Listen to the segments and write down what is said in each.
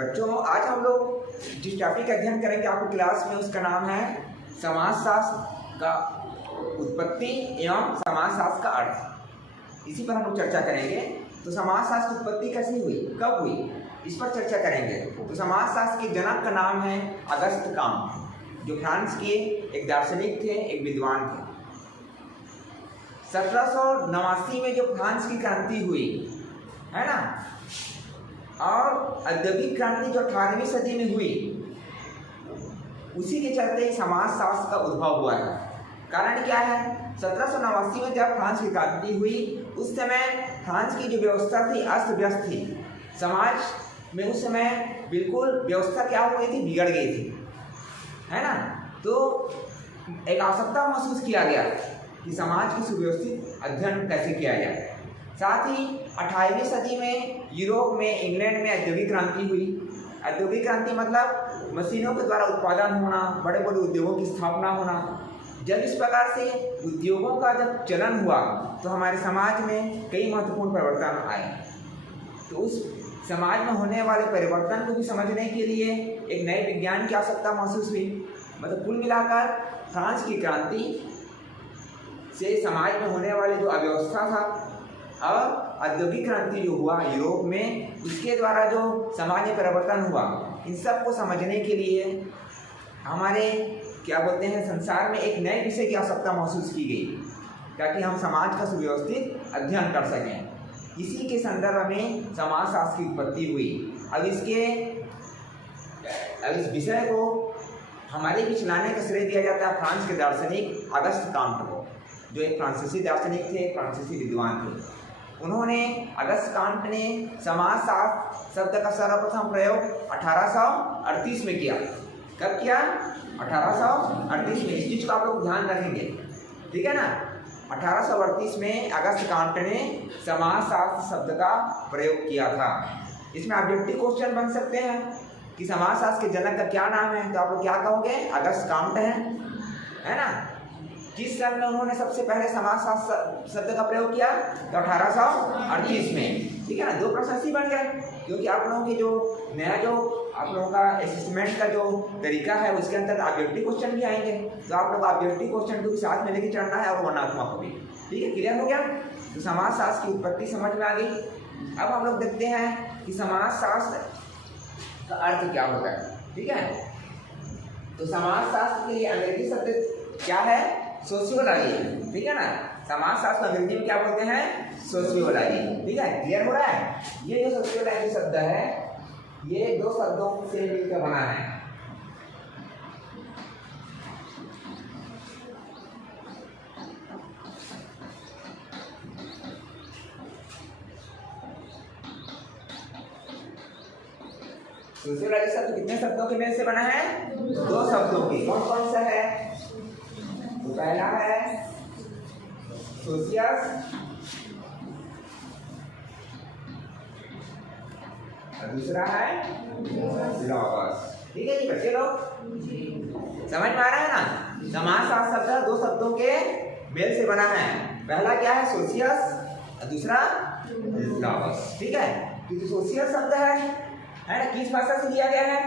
बच्चों, आज हम लोग जिस टॉपिक का अध्ययन करेंगे आपको क्लास में, उसका नाम है समाजशास्त्र का उत्पत्ति एवं समाजशास्त्र का अर्थ। इसी पर हम लोग चर्चा करेंगे। तो समाजशास्त्र की उत्पत्ति कैसी हुई, कब हुई, इस पर चर्चा करेंगे। तो समाजशास्त्र के जनक का नाम है अगस्त काम्ट, जो फ्रांस के एक दार्शनिक थे, एक विद्वान थे। 1789 में जो फ्रांस की क्रांति हुई है ना, और औद्योगिक क्रांति जो 18वीं सदी में हुई, उसी के चलते समाजशास्त्र का उद्भव हुआ है। कारण क्या है, 1789 में जब फ्रांस की क्रांति हुई, उस समय फ्रांस की जो व्यवस्था थी अस्त व्यस्त थी। समाज में उस समय बिल्कुल व्यवस्था क्या हो गई थी, बिगड़ गई थी, है ना। तो एक आवश्यकता महसूस किया गया कि समाज की सुव्यवस्थित अध्ययन कैसे किया जाए। साथ ही 18वीं सदी में यूरोप में, इंग्लैंड में औद्योगिक क्रांति हुई। औद्योगिक क्रांति मतलब मशीनों के द्वारा उत्पादन होना, बड़े बड़े उद्योगों की स्थापना होना। जब इस प्रकार से उद्योगों का जब चलन हुआ तो हमारे समाज में कई महत्वपूर्ण परिवर्तन आए। तो उस समाज में होने वाले परिवर्तन को भी समझने के लिए एक नए विज्ञान की आवश्यकता महसूस हुई। मतलब कुल मिलाकर फ्रांस की क्रांति से समाज में होने वाली जो अव्यवस्था था और औद्योगिक क्रांति जो हुआ यूरोप में, उसके द्वारा जो समाज में परिवर्तन हुआ, इन सब को समझने के लिए हमारे क्या बोलते हैं संसार में एक नए विषय की आवश्यकता महसूस की गई, ताकि हम समाज का सुव्यवस्थित अध्ययन कर सकें। इसी के संदर्भ में समाजशास्त्र की उत्पत्ति हुई। अब इस विषय को हमारे बीच लाने का श्रेय दिया जाता है फ्रांस के दार्शनिक अगस्त काम्ट को, जो एक फ्रांसीसी दार्शनिक थे, फ्रांसीसी विद्वान थे। उन्होंने, अगस्त काम्ट ने समाजशास्त्र शब्द का सर्वप्रथम प्रयोग 1838 में किया। कब किया? 1838 में। इस चीज को आप लोग ध्यान रखेंगे, ठीक है ना। 1838 में अगस्त काम्ट ने समाजशास्त्र शब्द का प्रयोग किया था। इसमें ऑब्जेक्टिव क्वेश्चन बन सकते हैं कि समाजशास्त्र के जनक का क्या नाम है, तो आप लोग क्या कहोगे? अगस्त काम्ट है ना। किस सन में उन्होंने सबसे पहले समाजशास्त्र शब्द का प्रयोग किया? तो 1838 में, ठीक है ना। दो प्रश्न ऐसे बन गए, क्योंकि आप लोगों की जो नया जो आप लोगों का असेसमेंट का जो तरीका है, उसके अंदर ऑब्जेक्टिव क्वेश्चन भी आएंगे। तो आप लोग ऑब्जेक्टिव क्वेश्चन को भी साथ में लेके चढ़ना है और वर्णनात्मक भी, ठीक है। क्लियर हो गया? तो समाजशास्त्र की उत्पत्ति समझ में आ गई। अब हम लोग देखते हैं कि समाजशास्त्र का अर्थ क्या होता है, ठीक है। तो समाजशास्त्र के लिए अंग्रेजी शब्द क्या है? सोशियोलॉजी, ठीक है ना। समाजशास्त्र अंग्रेजी में क्या बोलते हैं? सोशियोलॉजी, ठीक है। क्लियर हो रहा है? ये जो सोशियोलॉजी शब्द है, ये दो शब्दों से मिलकर बना है। सोशियोलॉजी शब्द कितने शब्दों के मेल से बना है? दो शब्दों की। कौन कौन सा है? तो पहला है सोशियस और दूसरा है लॉगस, ठीक है जी बच्चे लोग, समझ में आ रहा है ना। समाजशास्त्र शब्द दो शब्दों के मेल से बना है। पहला क्या है? सोशियस और दूसरा लॉगस, ठीक है। क्योंकि सोशियस शब्द है ना, किस भाषा से लिया गया है?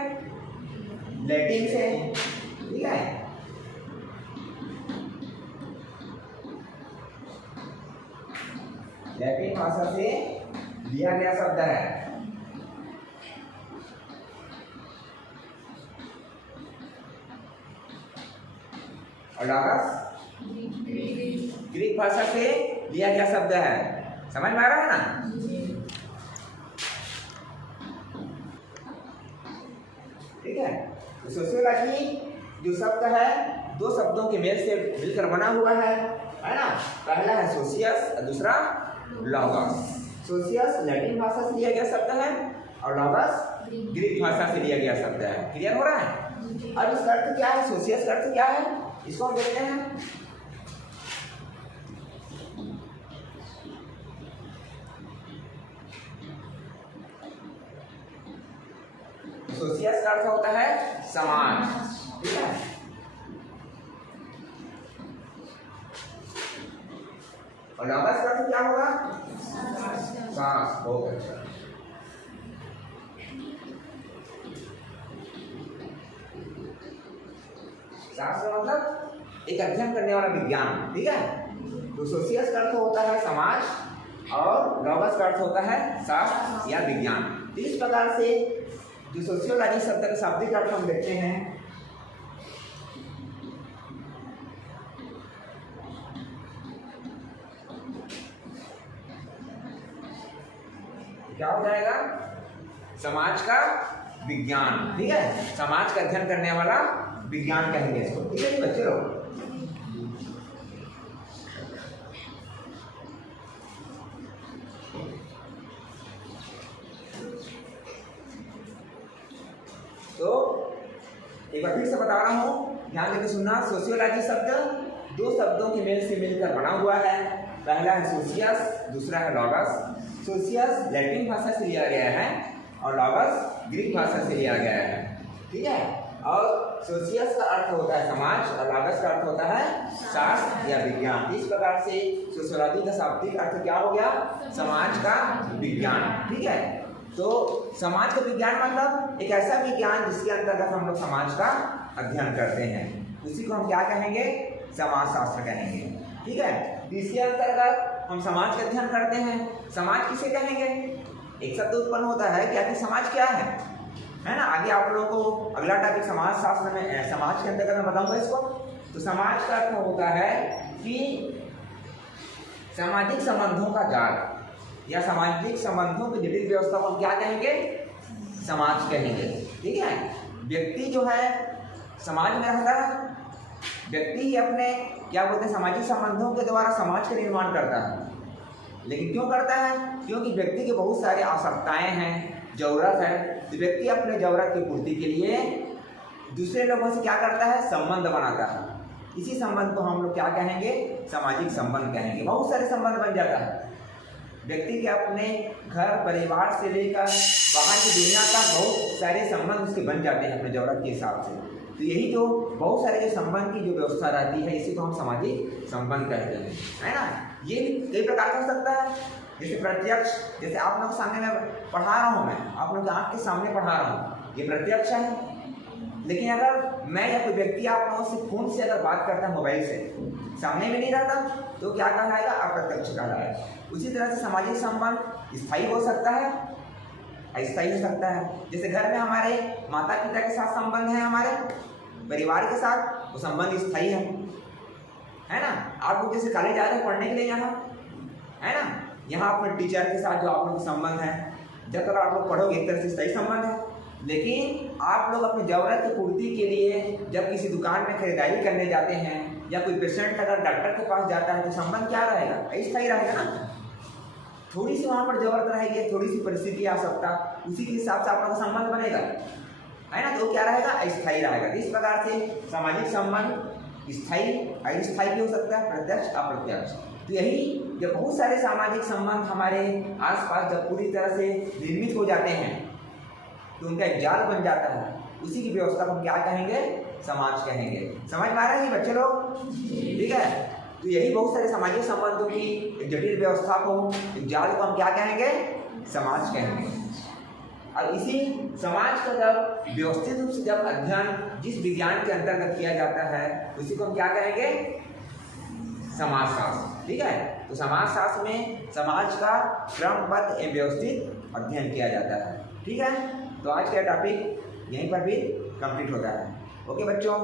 लैटिन से, ठीक है। लैटिन भाषा से लिया गया शब्द है। और लॉगस ग्रीक भाषा से लिया गया शब्द है। समझ में आ रहा है ना। ठीक है। तो सोशियोलॉजी जो शब्द है, दो शब्दों के मेल से मिलकर बना हुआ है ना। पहला है सोशियस और दूसरा लॉगस। सोशियस लैटिन भाषा से लिया गया शब्द है और लॉगस ग्रीक भाषा से लिया गया शब्द है। क्लियर हो रहा है? अब इसका अर्थ क्या है? सोशियस का अर्थ क्या है, इसको हम देखते हैं। सोशियस का अर्थ होता है समाज, ठीक है। और लॉगस का अर्थ क्या होगा? शास्त्र। बहुत अच्छा। शास्त्र मतलब एक अध्ययन करने वाला विज्ञान, ठीक है। तो सोशियस का अर्थ होता है समाज और लॉगस का अर्थ होता है शास्त्र या विज्ञान। तो इस प्रकार से जो सोशियोलॉजी शब्द का शाब्दिक अर्थ हम देखते हैं, क्या हो जाएगा? समाज का विज्ञान, ठीक है। समाज का अध्ययन करने वाला विज्ञान कहेंगे इसको, ठीक है बच्चे लोग। तो एक बार फिर से बता रहा हूं, ध्यान देकर सुनना। सोशियोलॉजी शब्द दो शब्दों के मेल से मिलकर बना हुआ है। पहला है सोशियस, दूसरा है लॉगस। सोशियस लैटिन भाषा से लिया गया है और लॉगस ग्रीक भाषा से लिया गया है, ठीक है। और सोशियस का अर्थ होता है समाज और लॉगस का अर्थ होता है शास्त्र या विज्ञान। इस प्रकार से सोशियोलॉजी का शाब्दिक अर्थ क्या हो गया? समाज का विज्ञान, ठीक है। तो समाज का विज्ञान मतलब एक ऐसा विज्ञान जिसके अंतर्गत हम लोग समाज का अध्ययन करते हैं, उसी को हम क्या कहेंगे? समाजशास्त्र कहेंगे, ठीक है। इसके अंतर्गत हम समाज का अध्ययन करते हैं। समाज किसे कहेंगे? एक शब्द उत्पन्न होता है कि आखिर समाज क्या है ना। आगे आप लोगों को अगला टॉपिक समाज शास्त्र में समाज के अंतर्गत मैं बताऊंगा इसको। तो समाज का अर्थ होता है कि सामाजिक संबंधों का जाल या सामाजिक संबंधों की जटिल व्यवस्था को हम क्या कहेंगे? समाज कहेंगे, ठीक है। व्यक्ति जो है समाज में रहता है, व्यक्ति ही अपने क्या बोलते हैं सामाजिक संबंधों के द्वारा समाज का निर्माण करता है। लेकिन क्यों करता है? क्योंकि व्यक्ति के बहुत सारी आवश्यकताएं हैं, जरूरत है। तो व्यक्ति अपने जरूरत की पूर्ति के लिए दूसरे लोगों से क्या करता है? संबंध बनाता है। इसी संबंध को हम लोग क्या कहेंगे? सामाजिक संबंध कहेंगे। बहुत सारे संबंध बन जाता है व्यक्ति के अपने घर परिवार से लेकर बाहर की दुनिया का बहुत सारे संबंध उसके बन जाते हैं अपने जरूरत के हिसाब से। तो यही जो बहुत सारे जो संबंध की जो व्यवस्था रहती है इसी को हम सामाजिक संबंध कहते हैं, है ना। ये कई प्रकार का हो सकता है, जैसे प्रत्यक्ष, जैसे आप लोग सामने में पढ़ा रहा हूँ, मैं आप लोग आँख के सामने पढ़ा रहा हूँ, ये प्रत्यक्ष है। लेकिन अगर मैं या कोई व्यक्ति आप लोगों से फोन से अगर बात करता है मोबाइल से, सामने में नहीं रहता, तो क्या कहलाएगा? अप्रत्यक्ष कहलाएगा। उसी तरह से सामाजिक संबंध स्थायी हो सकता है, अस्थायी हो सकता है। जैसे घर में हमारे माता पिता के साथ संबंध है, हमारे परिवार के साथ, वो संबंध स्थायी है ना। आप लोग जैसे कॉलेज जा रहे हैं पढ़ने के लिए यहाँ, है ना, यहाँ अपने टीचर के साथ जो आप लोग संबंध है, जब तक आप लोग पढ़ोगे एक तरह से स्थायी संबंध है। लेकिन आप लोग अपनी जरूरत की पूर्ति के लिए जब किसी दुकान में खरीदारी करने जाते हैं या कोई पेशेंट अगर डॉक्टर के पास जाता है, तो संबंध क्या रहेगा? अस्थायी रहेगा ना। थोड़ी सी वहाँ पर जरूरत रहेगी, थोड़ी सी परिस्थिति आवश्यकता, उसी के हिसाब से आप लोग का संबंध बनेगा, है ना। तो क्या रहेगा? अस्थायी रहेगा। इस प्रकार से सामाजिक संबंध स्थायी अस्थायी भी हो सकता है, प्रत्यक्ष अप्रत्यक्ष। तो यही जब बहुत सारे सामाजिक संबंध हमारे आसपास जब पूरी तरह से निर्मित हो जाते हैं तो उनका एक जाल बन जाता है, उसी की व्यवस्था को हम क्या कहेंगे? समाज कहेंगे। समझ में आ रहा है बच्चे लोग? ठीक है। तो यही बहुत सारे सामाजिक संबंधों की एक जटिल व्यवस्था को, एक जाल को हम क्या कहेंगे? समाज कहेंगे। और इसी समाज का जब व्यवस्थित रूप से जब अध्ययन जिस विज्ञान के अंतर्गत किया जाता है उसी को हम क्या कहेंगे? समाजशास्त्र, ठीक है। तो समाजशास्त्र में समाज का क्रमबद्ध एवं व्यवस्थित अध्ययन किया जाता है, ठीक है। तो आज का टॉपिक यहीं पर भी कंप्लीट होता है। ओके बच्चों।